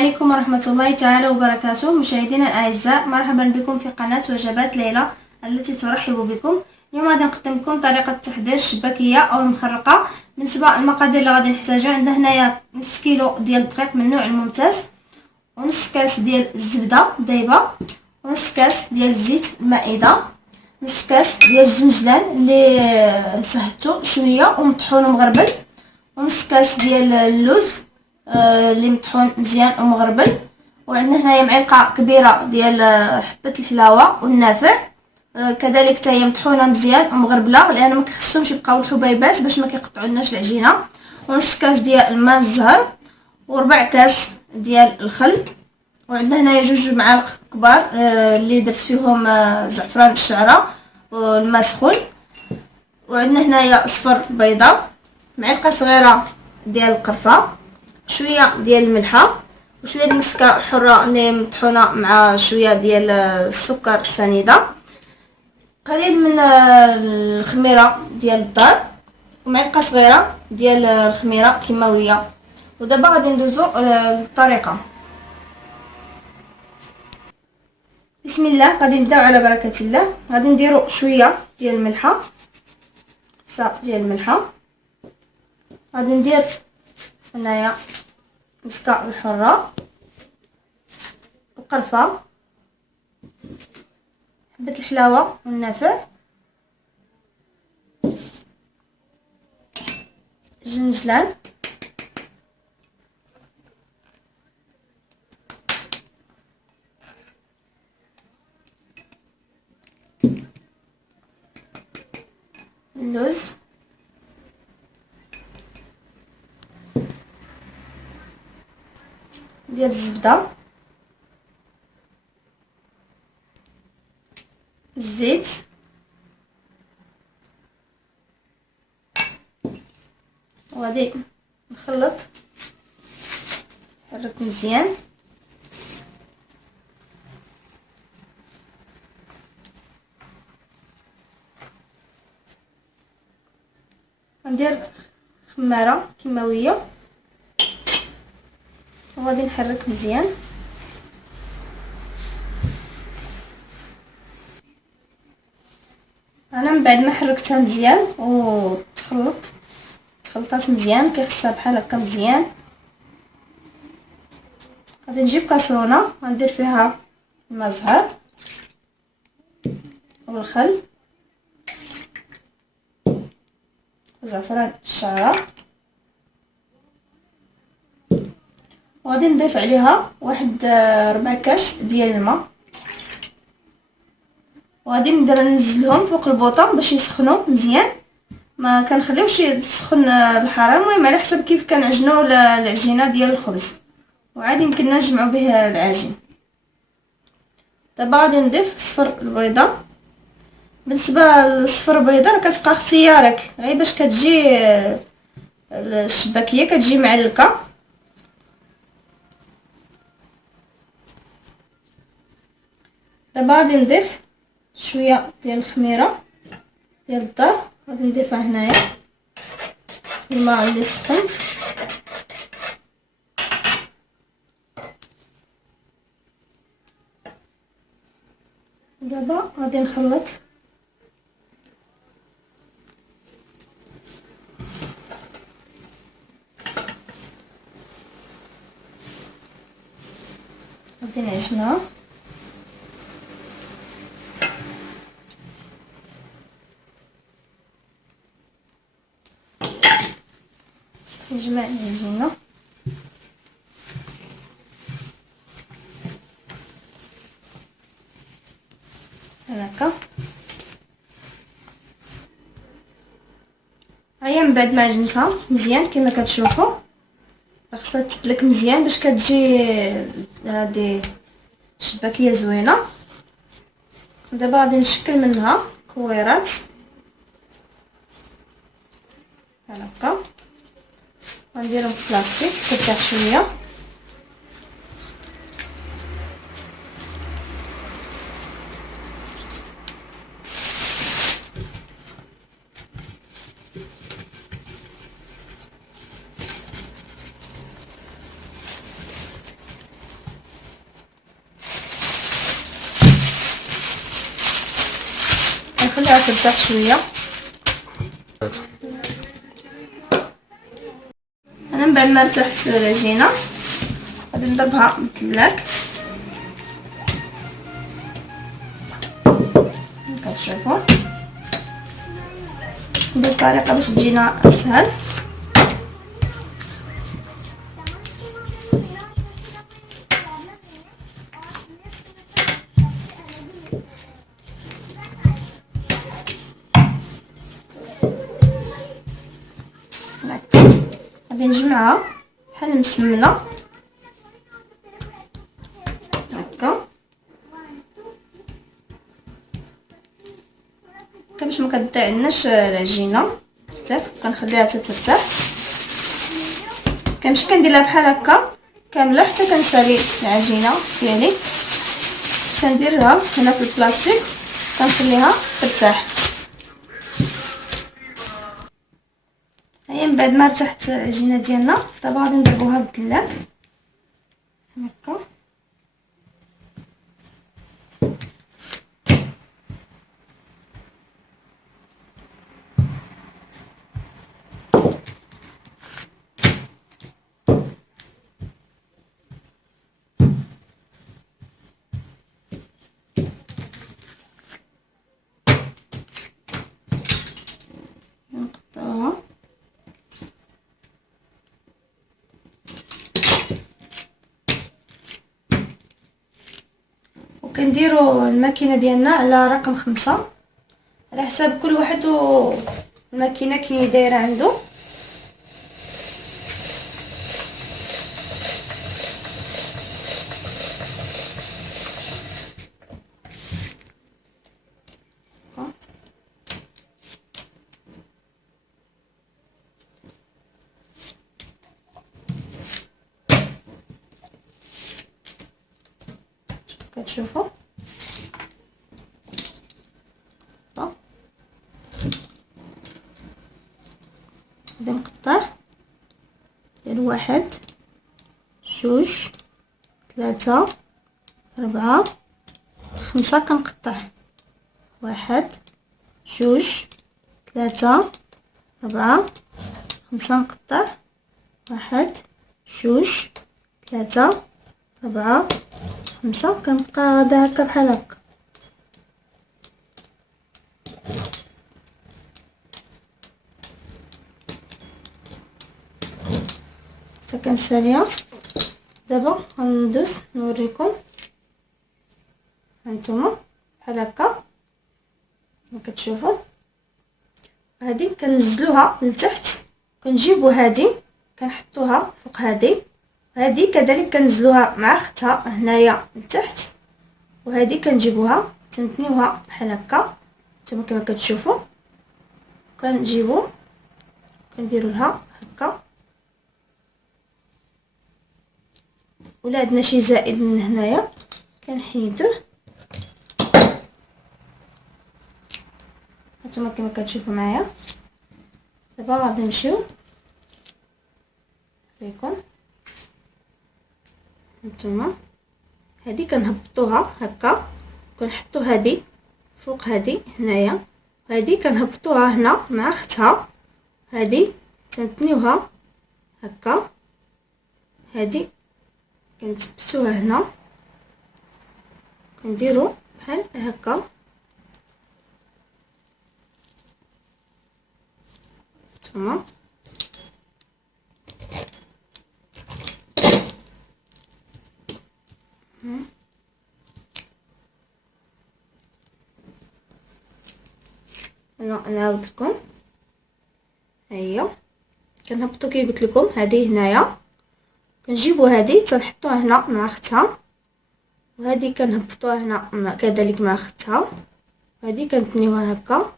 عليكم ورحمة الله تعالى وبركاته. مشاهدينا الأعزاء، مرحبا بكم في قناة وجبات ليلى التي ترحب بكم. اليوم غادي نقدم لكم طريقة تحضير الشباكية أو المخرقة. بالنسبة للمقادير اللي غادي نحتاجها، عندنا هنايا نص كيلو ديال الدقيق من النوع الممتاز، ونص كاس ديال الزبدة دايبة، ونص كاس ديال الزيت المائدة، نص كاس ديال الجنجلان اللي سهلته شوية ومطحون ومغربل، ونص كاس ديال اللوز اللي مطحون مزيان ومغربل، وعندنا هنايا معلقه كبيره ديال حبه الحلاوه والنافع كذلك حتى هي مطحونه مزيان ومغربله، لان ما كيخصهمش يبقاو الحبيبات باش ما كيقطعولناش العجينه، ونص كاس ديال الماء الزهر، وربع كاس ديال الخل، وعندنا هنايا جوج معالق كبار اللي درت فيهم زعفران الشعره والماء سخون، وعندنا هنايا صفر بيضه، معلقه صغيره ديال القرفه، شويه ديال الملحه، وشويه ديال المسكه الحره اللي مطحونه مع شويه ديال السكر سنيده، قليل من الخميره ديال الدار، ومعلقه صغيره ديال الخميره كيماويه. ودابا غادي ندوزو للطريقه. بسم الله، غادي نبداو على بركه الله. غادي نديرو شويه ديال الملحه، صا ديال الملحه، غادي ندير هنايا مسكه الحره، القرفه، حبه الحلاوه والنافع، الجنجلان، اللوز، ديال الزبده، الزيت، وغادي نخلط نحرك مزيان. غندير خماره كيماويه وغادي نحرك مزيان. انا من بعد ما حركتها مزيان تخلطات مزيان كيخصها بحال هكا مزيان، غادي نجيب كاسرونه غندير فيها الماء الزهر والخل وزعفران الشعره، وغادي نضيف عليها واحد ربع كاس ديال الماء، وغادي ننزلهم فوق البوطه باش يسخنوا مزيان، ما كنخليوش يسخن الحراره، المهم على حسب كيف كنعجنوا العجينه ديال الخبز، وعادي يمكننا نجمعوا به العجين. دابا غادي نضيف صفر البيضه. بالنسبه لصفر البيضه راه كتبقى اختيارك، غير باش كتجي الشباكيه كتجي معلكه. دابا غادي نضيف شويه ديال الخميره ديال الدار، غادي نضيفها هنايا في الماء اللي سخنت. دابا غادي نخلط غادي نعجنها نجمع العجينه هكا. هيا من بعد ما عجنتها مزيان كما كتشوفوا راه خصها تدلك مزيان باش كتجي هذه الشباكيه زوينه. دابا غادي نشكل منها كويرات بحال هكا، غنديرهم في بلاستيك ترتاح شويه. ترتاح شويه. انا من بعد ما ارتاحت العجينه غادي نضربها بالتلاك كتشوفوا بالطريقه باش تجينا اسهل. غادي نجمعها بحال المسمنه هكا باش ما كتضيعناش العجينه بزاف. كنخليها حتى ترتاح، كنمشي كندير لها بحال هكا كامله حتى كنسالي العجينه ديالي، تنديرها هنا في البلاستيك كنخليها ترتاح. هيا من بعد ما ارتاحت العجينه ديالنا دابا غادي نضربوها بالدلاك هكا. نقطعوها وكنديروا الماكينه ديالنا على رقم 5 على حساب كل واحد الماكينه كي دايره عنده. كتشوفوا غادي نقطع ديال 1 2 3 4 5. كنقطع 1 2 3 4 5. نقطع 1 2 3 4 5. كنبقى غادا هكا بحال هكا. حتى كنساليها. دابا غندوز نوريكم هانتوما بحال هكا كما كتشوفوا. هادي كنزلوها لتحت كنجيبوا هادي كنحطوها فوق هادي، هادي كذلك كنزلوها مع اختها هنايا لتحت، وهادي كنجيبوها تنتنيوها بحال هكا نتوما كما كتشوفوا. كنجيبو كنديرو لها هكا، ولا عندنا شي زائد من هنايا كنحيدوه هانتوما كما كتشوفوا معايا. دابا غادي نمشيو نوريكم هانتوما. هادي كنهبطوها هكا كنحطو هادي فوق هادي هنايا، هادي كنهبطوها هنا مع اختها، هادي تنتنيوها هكا، هادي كنثبتوها هنا كنديرو بحال هكا نتوما. نعاود لكم هيا كنهبطو كي قلت لكم هذه هنايا، كنجيبو هذه تنحطوها هنا مع اختها، وهذه كنهبطوها هنا كذلك مع اختها، وهذه كنتنيوها هكا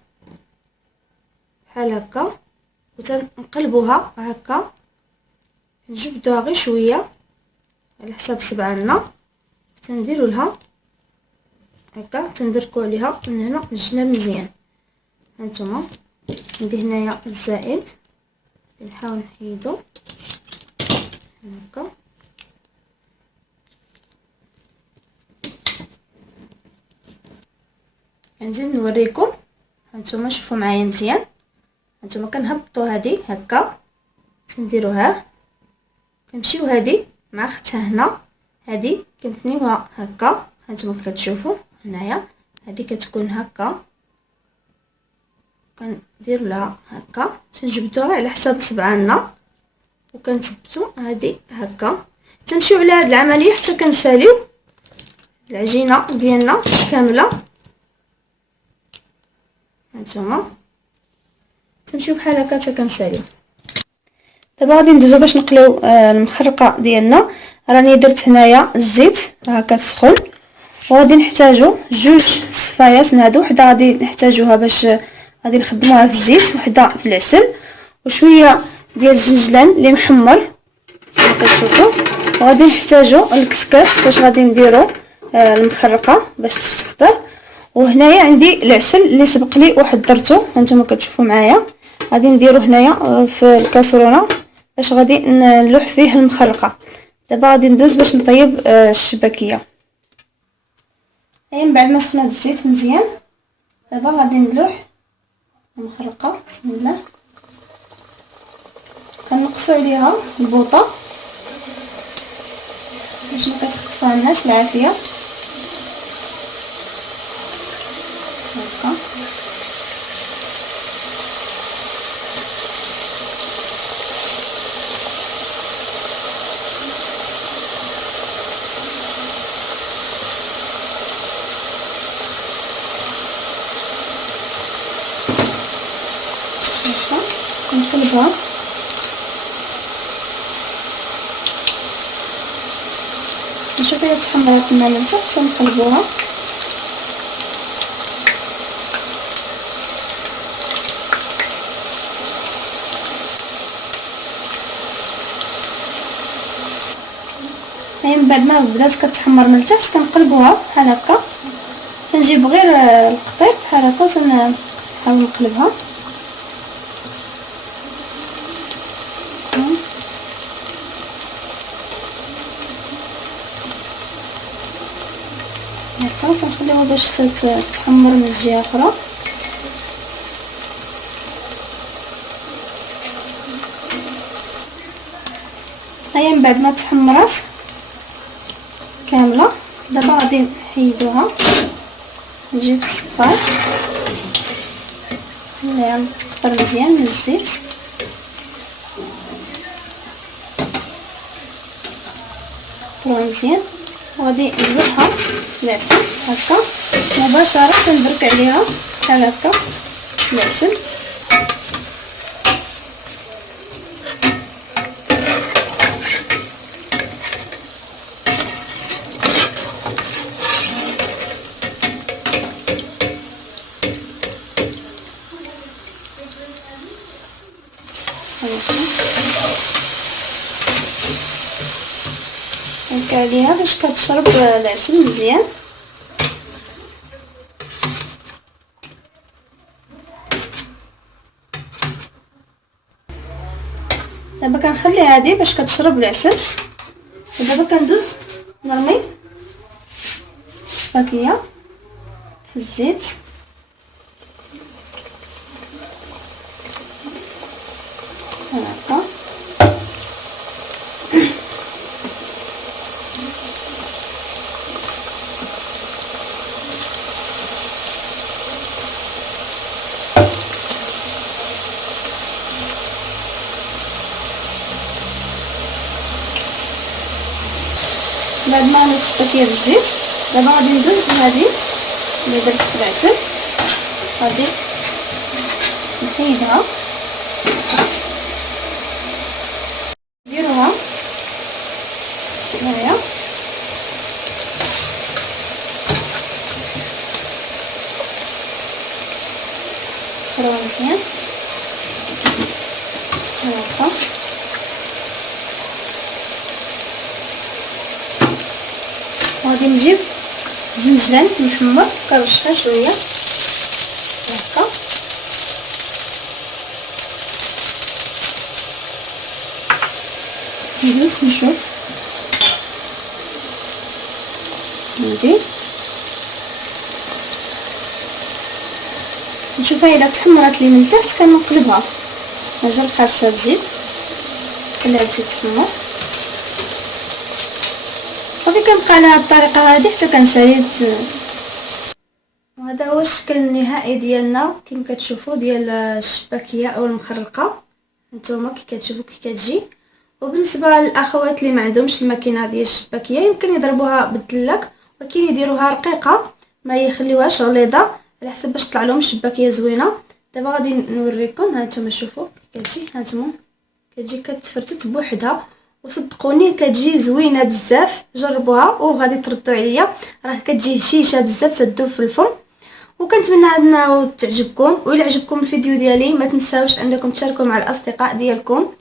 بحال هكا وتنقلبوها هكا، نجبدوها غير شويه على حساب صبعنا، تنديروا لها هكا تنبركو عليها من هنا من الجناب مزيان. هانتوما عندي هنايا الزائد نحاول نحيدو هكا. نزيد نوريكم هانتوما شوفوا معايا مزيان. هانتوما كنهبطوا هذه هكا، تنديروها، كنمشيو هذه مع اختها هنا، هذه كنثنيوها هكا. هانتوما كتشوفوا هنايا هذه كتكون هكا، كنديروا لها هكا، تنجبدوها على حساب صبعنا وكنثبتوا هذه هكا. تنمشيو على هذه العمليه حتى كنساليو العجينه ديالنا كامله. هانتوما تمشيو بحال هكا حتى كنساليو. دابا غادي ندوزو باش نقليو المخرقه ديالنا. راني درت هنايا الزيت راه كتسخن، وغادي نحتاجو 2 صفايات من هادو، وحده غادي نحتاجوها باش غادي نخدموها في الزيت وحده في العسل، وشويه ديال الزنجلان اللي محمر كما كتشوفوا، وغادي نحتاجو الكسكاس باش غادي نديرو المخرقه باش تستخضر. وهنايا عندي العسل اللي سبق لي وحضرته، هانتوما كتشوفوا معايا. غادي نديرو هنايا في الكاسرونه باش غادي نلوح فيه المخرقه. دابا غادي ندوز باش نطيب الشباكيه. من بعد ما سخنات الزيت مزيان، دابا غادي نلوح المخرقه. بسم الله. كنقصوا عليها البوطه باش ما كتخطفهالناش العافيه هكا. كنقلبها نشوف هي تحمرات من التحت، نقلبوها. من بعد ما بدات كتحمر من التحت كنقلبوها بحال هكا، تنجيب غير القطيب بحال هكا وتنحاول نقلبها هكا، تنخليوها باش تتحمر من الجهه الاخرى. من بعد ما تحمرات كامله، دابا غادي نحيدوها، نجيب الصفار اللي تقطر مزيان من الزيت، نقطروها مزيان، وغادي نلوحها العسل هكا مباشره، تنبرك عليها بحال هكا العسل. هكا عليها باش كتشرب العسل مزيان. دابا كنخلي هذه باش كتشرب العسل، ودابا كندوز نرمي الشباكيه في الزيت هكا. بعد ما عملت الشباكيه بالزيت، دابا غادي ندوز بهذه اللي درت في العسل، غادي نحيدها، نديروها هنايا نخروها مزيان هكا. غادي نجيب زنجلان محمر كنرشها شويه هكا، ندوز نشوف ندير نشوفها الا تحمرات لي من تحت كنقلبها، مازال خاصها تزيد، خليها تزيد تحمر صافي. كنبقى على هاد الطريقه هذه حتى كنسالي. وهذا هو الشكل النهائي ديالنا كما كتشوفوا ديال الشباكيه او المخرقه. نتوما كي كتشوفوا كي كتجي. وبالنسبه للاخوات اللي ما عندهمش الماكينه ديال الشباكيه يمكن يضربوها بالدلاك، ولكن يديروها رقيقه ما يخليوهاش غليظه على حسب باش تطلع لهم شباكيه زوينه. دابا غادي نوريكم. ها نتوما شوفوا كي كتجي، ها نتوما كتجي كتفرتت بوحدها، وصدقوني كتجي زوينه بزاف. جربوها وغادي تردوا عليا، راه كتجي هشيشه بزاف تذوب في الفم. وكنتمنى انه تعجبكم. وإلا عجبكم الفيديو ديالي ما تنساوش انكم تشاركوا مع الاصدقاء ديالكم،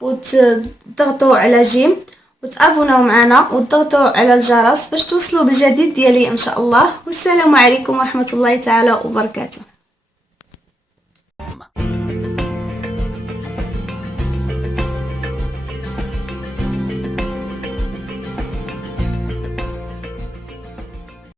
وتضغطوا على جيم، وتابوناو معنا، وتضغطوا على الجرس باش توصلوا بالجديد ديالي ان شاء الله. والسلام عليكم ورحمه الله تعالى وبركاته.